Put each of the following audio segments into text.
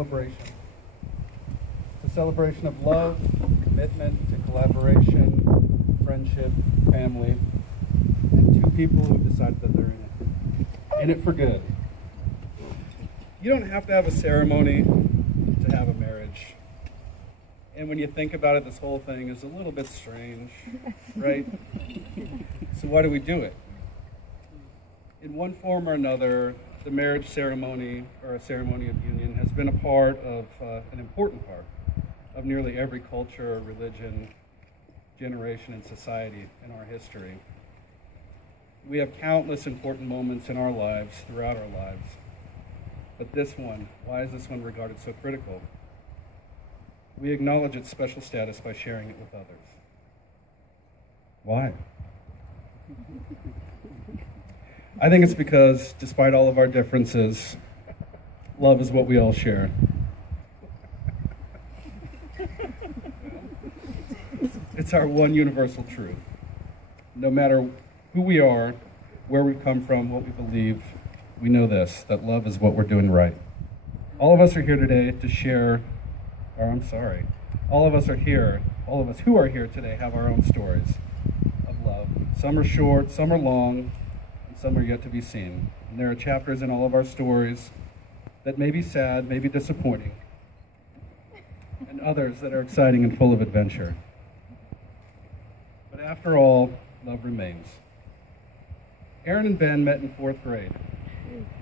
celebration. It's a celebration of love, commitment to collaboration, friendship, family, and two people who have decided that they're in it for good. You don't have to have a ceremony to have a marriage. And when you think about it, this whole thing is a little bit strange, right? So why do we do it? In one form or another, the marriage ceremony, or a ceremony of union, has been a part of, an important part of nearly every culture, religion, generation, and society in our history. We have countless important moments in our lives, throughout our lives. But this one, why is this one regarded so critical? We acknowledge its special status by sharing it with others. Why? I think it's because, despite all of our differences, love is what we all share. It's our one universal truth. No matter who we are, where we've come from, what we believe, we know this, that love is what we're doing right. All of us are here today to share, all of us who are here today have our own stories of love. Some are short, some are long, and some are yet to be seen. And there are chapters in all of our stories that may be sad, may be disappointing, and others that are exciting and full of adventure. But after all, love remains. Erin and Ben met in 4th grade,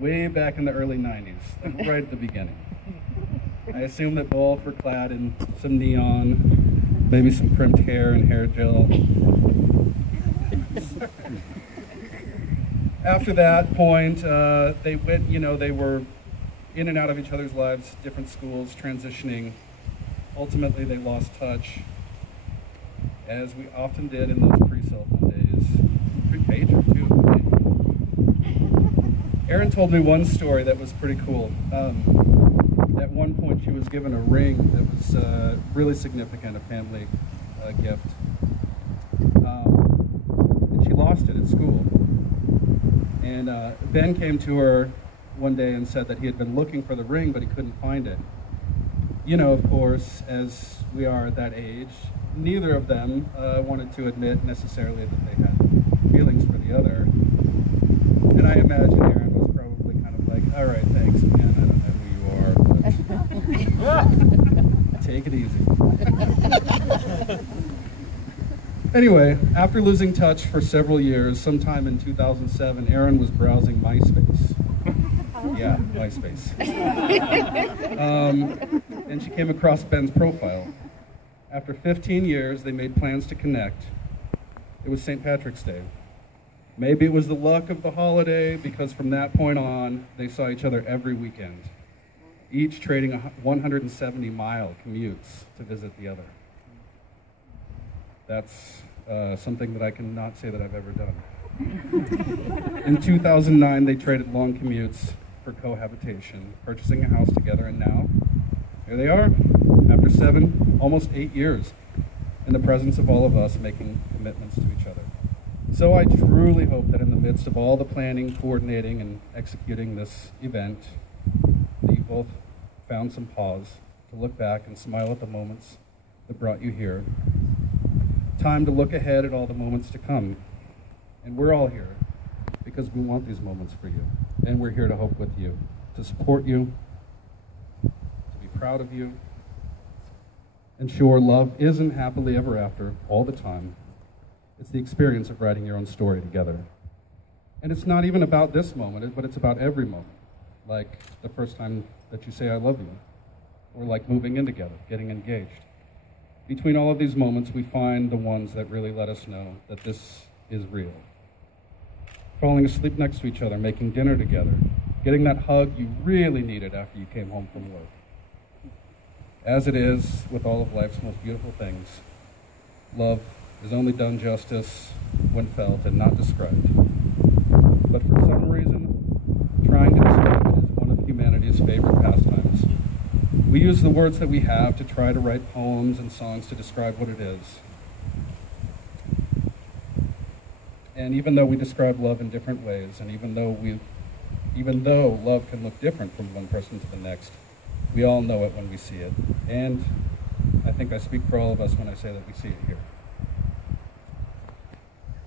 way back in the early 90s, right at the beginning. I assume that both were clad in some neon, maybe some crimped hair and hair gel. After that point, they were in and out of each other's lives, different schools, transitioning. Ultimately, they lost touch, as we often did in those pre-cell phone days. Pre-pager, too. Right? Erin told me one story that was pretty cool. At one point, she was given a ring that was really significant, a family gift. And she lost it at school. And Ben came to her one day and said that he had been looking for the ring, but he couldn't find it. You know, of course, as we are at that age, neither of them wanted to admit necessarily that they had feelings for the other. And I imagine Erin was probably kind of like, all right, thanks, man, I don't know who you are, but take it easy. Anyway, after losing touch for several years, sometime in 2007, Erin was browsing MySpace. Yeah, MySpace. And she came across Ben's profile. After 15 years, they made plans to connect. It was St. Patrick's Day. Maybe it was the luck of the holiday, because from that point on, they saw each other every weekend, each trading 170-mile commutes to visit the other. That's something that I cannot say that I've ever done. In 2009, they traded long commutes for cohabitation, purchasing a house together, and now, here they are, after 7, almost 8 years, in the presence of all of us making commitments to each other. So I truly hope that in the midst of all the planning, coordinating, and executing this event, that you both found some pause to look back and smile at the moments that brought you here. Time to look ahead at all the moments to come. And we're all here because we want these moments for you. And we're here to hope with you, to support you, to be proud of you. And sure, love isn't happily ever after all the time. It's the experience of writing your own story together. And it's not even about this moment, but it's about every moment. Like the first time that you say, I love you. Or like moving in together, getting engaged. Between all of these moments, we find the ones that really let us know that this is real. Falling asleep next to each other, making dinner together, getting that hug you really needed after you came home from work. As it is with all of life's most beautiful things, love is only done justice when felt and not described. But for some reason, trying to describe it is one of humanity's favorite pastimes. We use the words that we have to try to write poems and songs to describe what it is. And even though we describe love in different ways, and even though love can look different from one person to the next, We all know it when we see it, and I think I speak for all of us when I say that we see it here.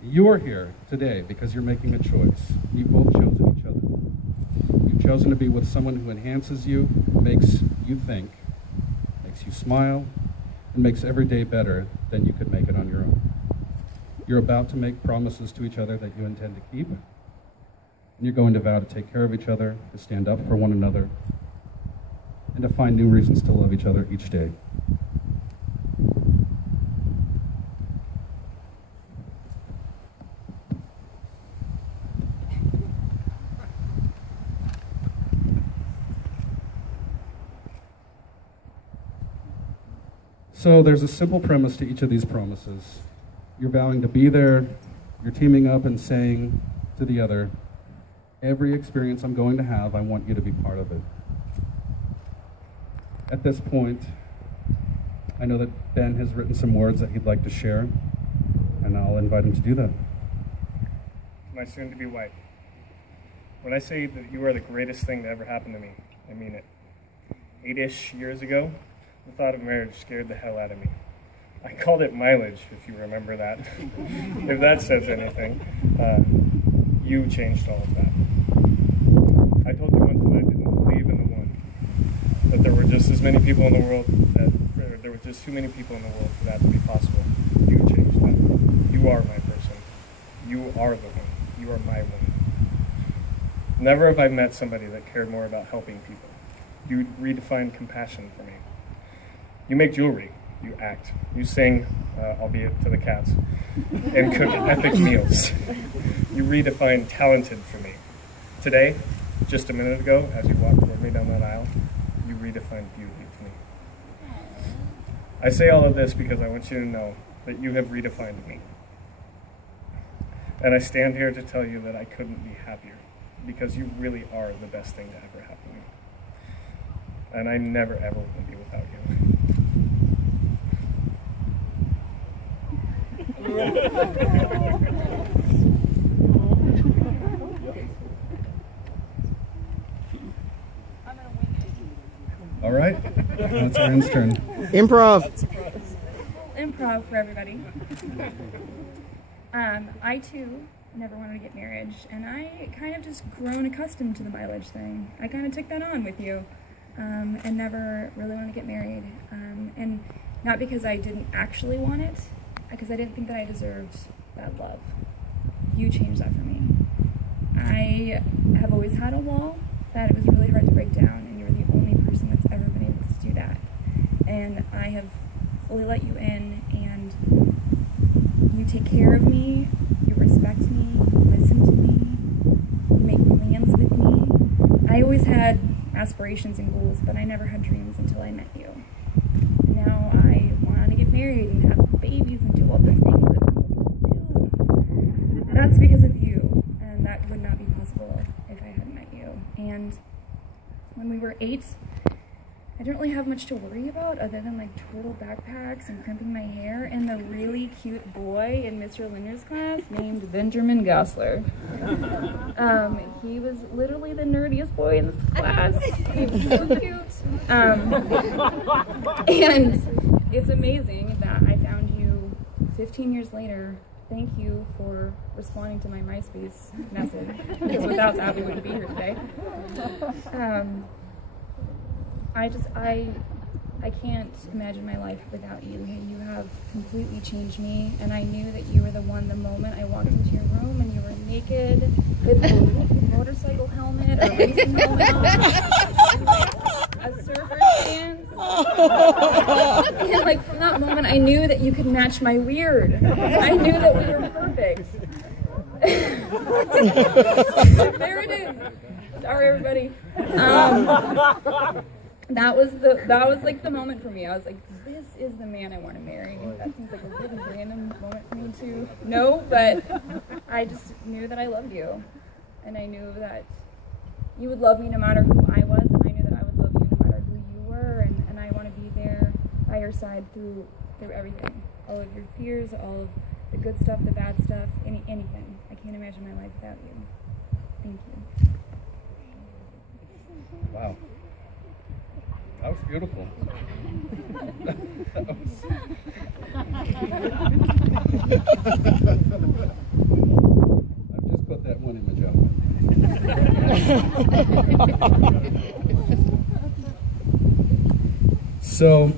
You're here today because you're making a choice. You've both chosen each other. You've chosen to be with someone who enhances you, makes you think, makes you smile, and makes every day better than you could make it on your own. You're about to make promises to each other that you intend to keep, and you're going to vow to take care of each other, to stand up for one another, and to find new reasons to love each other each day. So there's a simple premise to each of these promises. You're vowing to be there, you're teaming up and saying to the other, every experience I'm going to have, I want you to be part of it. At this point, I know that Ben has written some words that he'd like to share, and I'll invite him to do that. My soon-to-be wife. When I say that you are the greatest thing that ever happened to me, I mean it. 8-ish years ago, the thought of marriage scared the hell out of me. I called it mileage, if you remember that. If that says anything. You changed all of that. I told you once that I didn't believe in the one. That there were just as many people in the world, there were just too many people in the world for that to be possible. You changed that. You are my person. You are the one. You are my one. Never have I met somebody that cared more about helping people. You redefined compassion for me. You make jewelry. You act. You sing, albeit to the cats, and cook epic meals. You redefine talented for me. Today, just a minute ago, as you walked toward me down that aisle, you redefined beauty to me. I say all of this because I want you to know that you have redefined me. And I stand here to tell you that I couldn't be happier, because you really are the best thing to ever happen to me. And I never ever will be without you. All right, now it's Erin's turn. Improv. Improv for everybody. I too never wanted to get married, and I kind of just grown accustomed to the mileage thing. I kind of took that on with you, and never really wanted to get married. And not because I didn't actually want it, because I didn't think that I deserved that love. You changed that for me. I have always had a wall that it was really hard to break down, and you're the only person that's ever been able to do that. And I have fully let you in, and you take care of me, you respect me, you listen to me, you make plans with me. I always had aspirations and goals, but I never had dreams until I met you. Now I want to get married and have babies and do all the things that people do. That's because of you, and that would not be possible if I hadn't met you. And when we were 8, I didn't really have much to worry about other than like turtle backpacks and crimping my hair and the really cute boy in Mr. Linder's class named Benjamin Gossler. He was literally the nerdiest boy in this class. He was so cute. And it's amazing that I found you 15 years later. Thank you for responding to my MySpace message, because without that we wouldn't be here today. I can't imagine my life without you. You have completely changed me, and I knew that you were the one the moment I walked into your room and you were naked with a motorcycle helmet, a racing helmet on, a surfer stance. And like from that moment I knew that you could match my weird. I knew that we were perfect. There it is. Sorry everybody. That was like the moment for me. I was like, this is the man I want to marry. That seems like a really random moment for me to know, but I just knew that I loved you. And I knew that you would love me no matter who I was, and I knew that I would love you no matter who you were, and I want to be there by your side through everything. All of your fears, all of the good stuff, the bad stuff, anything. I can't imagine my life without you. Thank you. Wow. That was beautiful. I've just put that one image out. So,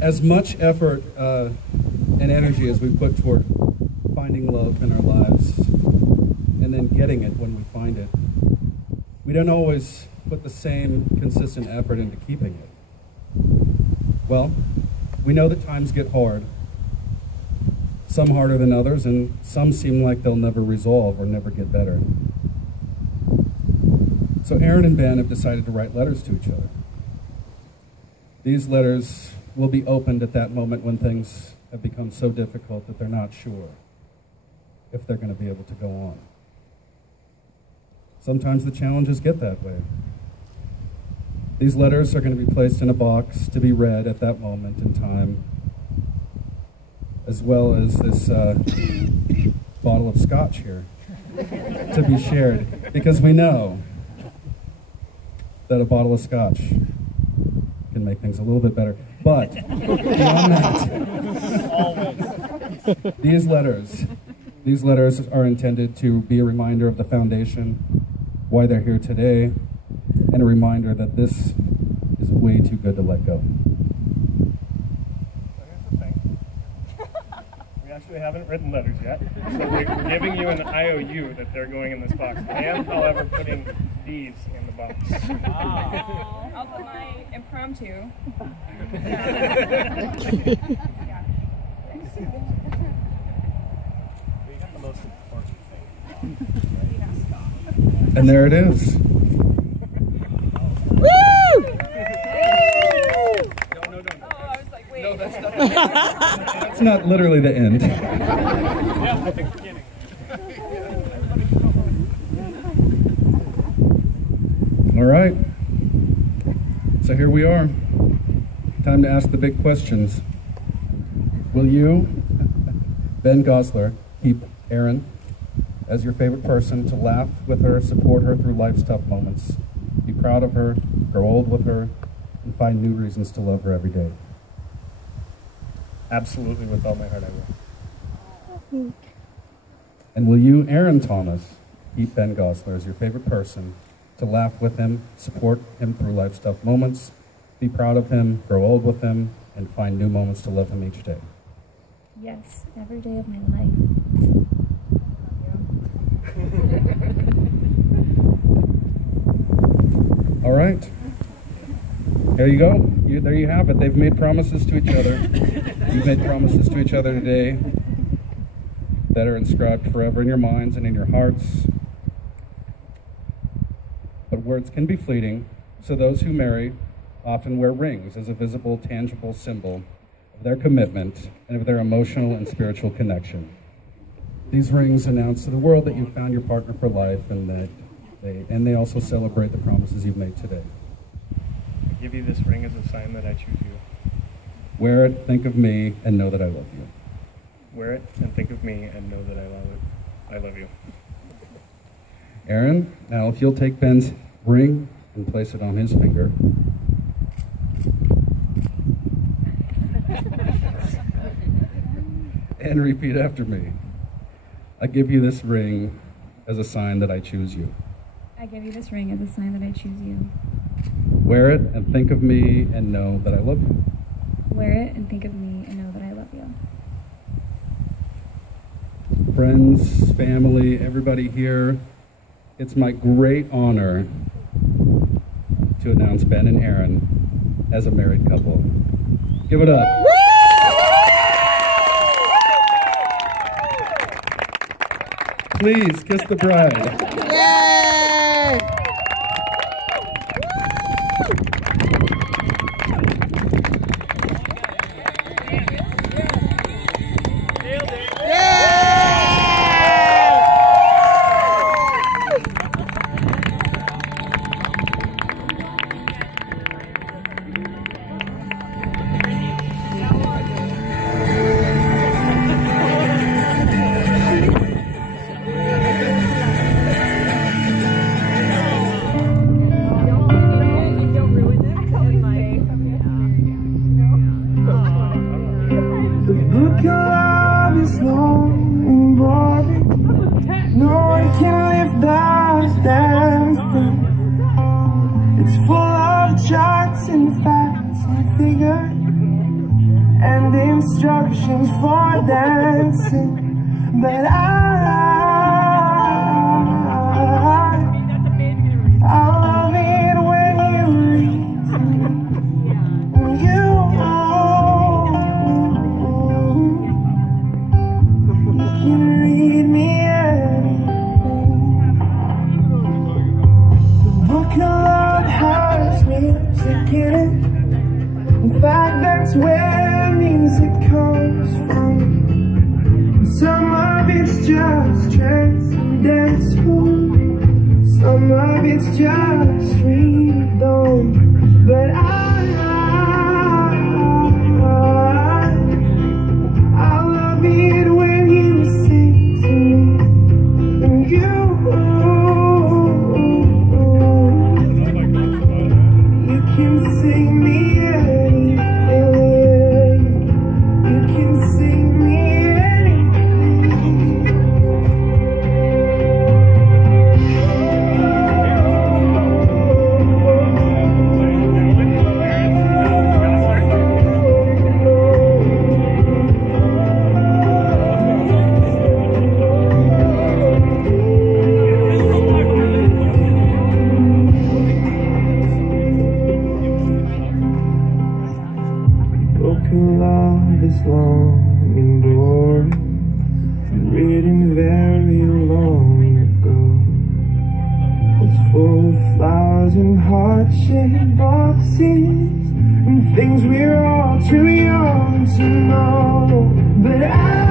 as much effort and energy as we put toward finding love in our lives and then getting it when we find it, we don't always put the same consistent effort into keeping it. Well, we know that times get hard, some harder than others, and some seem like they'll never resolve or never get better. So Erin and Ben have decided to write letters to each other. These letters will be opened at that moment when things have become so difficult that they're not sure if they're going to be able to go on. Sometimes the challenges get that way. These letters are going to be placed in a box to be read at that moment in time, as well as this bottle of scotch here to be shared, because we know that a bottle of scotch can make things a little bit better. But beyond that, these letters are intended to be a reminder of the foundation, why they're here today, and a reminder that this is way too good to let go. So here's the thing. We actually haven't written letters yet, so we're giving you an IOU that they're going in this box. I am, however, putting these in the box. Wow. I'll put my impromptu. And there it is. Woo! No. Oh, I was like, wait. No, that's not. That's not literally the end. Yeah, I think we're kidding. All right. So here we are. Time to ask the big questions. Will you, Ben Gosler, keep Erin as your favorite person, to laugh with her, support her through life's tough moments, be proud of her, grow old with her, and find new reasons to love her every day? Absolutely, with all my heart, I will. And will you, Erin Thomas, keep Ben Gosler as your favorite person, to laugh with him, support him through life's tough moments, be proud of him, grow old with him, and find new moments to love him each day? Yes, every day of my life. All right. There you go. There you have it. They've made promises to each other. You've made promises to each other today that are inscribed forever in your minds and in your hearts. But words can be fleeting, so those who marry often wear rings as a visible, tangible symbol of their commitment and of their emotional and spiritual connection. These rings announce to the world that you've found your partner for life, and that they also celebrate the promises you've made today. I give you this ring as a sign that I choose you. Wear it, think of me, and know that I love you. Wear it and think of me and know that I love you. Erin, now if you'll take Ben's ring and place it on his finger. And repeat after me. I give you this ring as a sign that I choose you. I give you this ring as a sign that I choose you. Wear it and think of me and know that I love you. Wear it and think of me and know that I love you. Friends, family, everybody here, it's my great honor to announce Ben and Erin as a married couple. Give it up. Please kiss the bride. instructions for dancing, but I love it when you read to me. You can read me anything. The book of love has music in it. In fact, that's where music comes from. Some of it's just transcendental, some of it's just freedom. But I love it when you sing to me, and you can sing me anything. You can sing me broken love is long endured, written very long ago. It's full of flowers and heart-shaped boxes and things we're all too young to know. But I